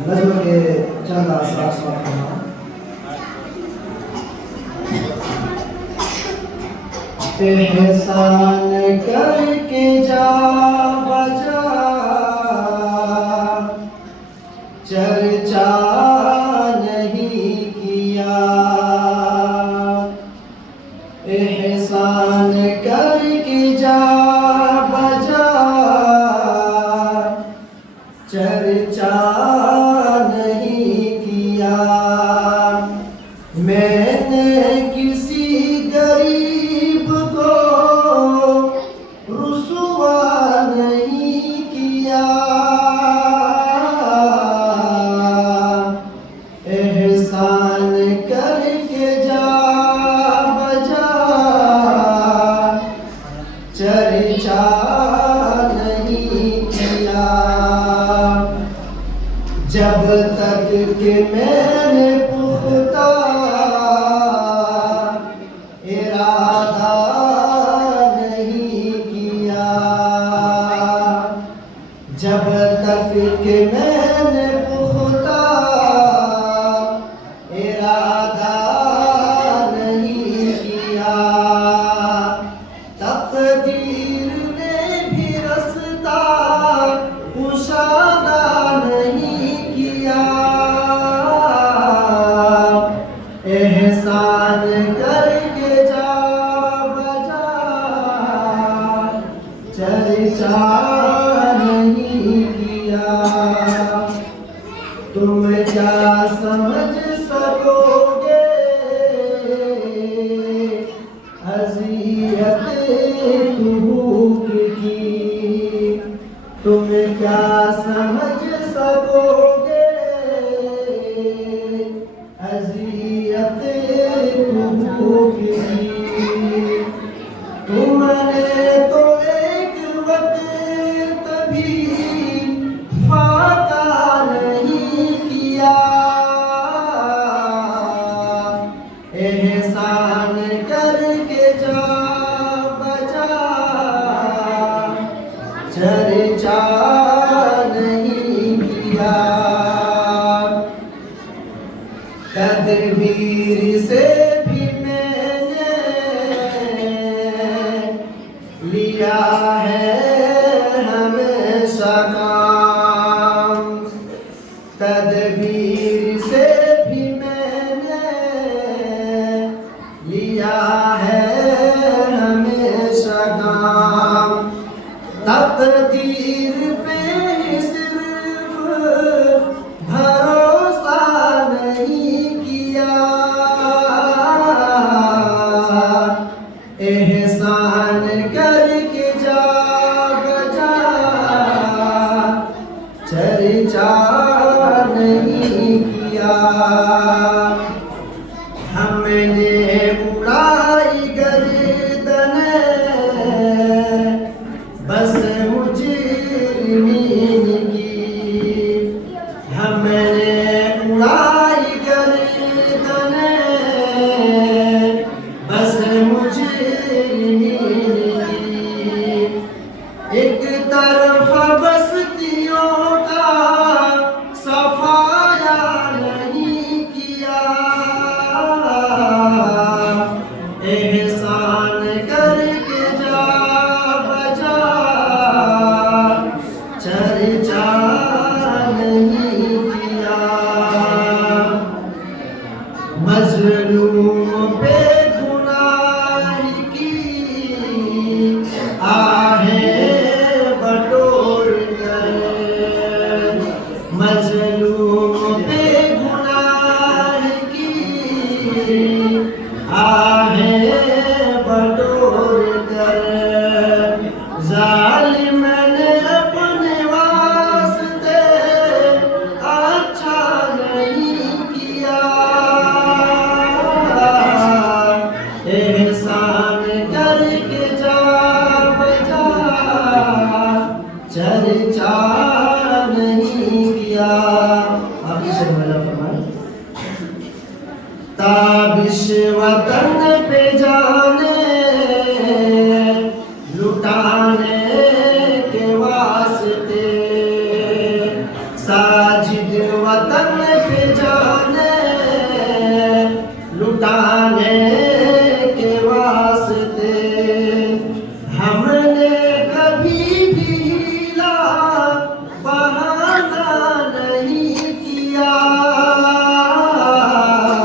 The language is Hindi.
नज़्म के चंद आसार सुनाऊंगा। एहसान करके जा बजा चर्चा नहीं किया, एहसान करके जा बजा चर्चा नहीं किया। मैंने किसी गरीब को रुसवा नहीं किया, एहसान करके जा बजा चर्चा नहीं किया। जब तक कि मैंने पुख्ता इरादा नहीं किया, जब तक कि मैंने पुख्ता इरादा नहीं किया, तकदीर ने भी रास्ता कुशादा नहीं किया। एहसान करके जा बजा चर्चा नहीं किया। तुम क्या समझ सकोगे अज़ियत भूख की, तुम क्या समझ सकोगे अज़ियत भूख की। तुमने तो एक वक्त भी फाका नहीं किया, एहसान करके जा बजा चर्चा नहीं किया। तदबीर से भी मैंने लिया है हमेशा काम, तदबीर से भी मैंने लिया है हमेशा काम। तकदीर पे सिर्फ भरोसा नहीं किया, एहसान करके जा बजा चर्चा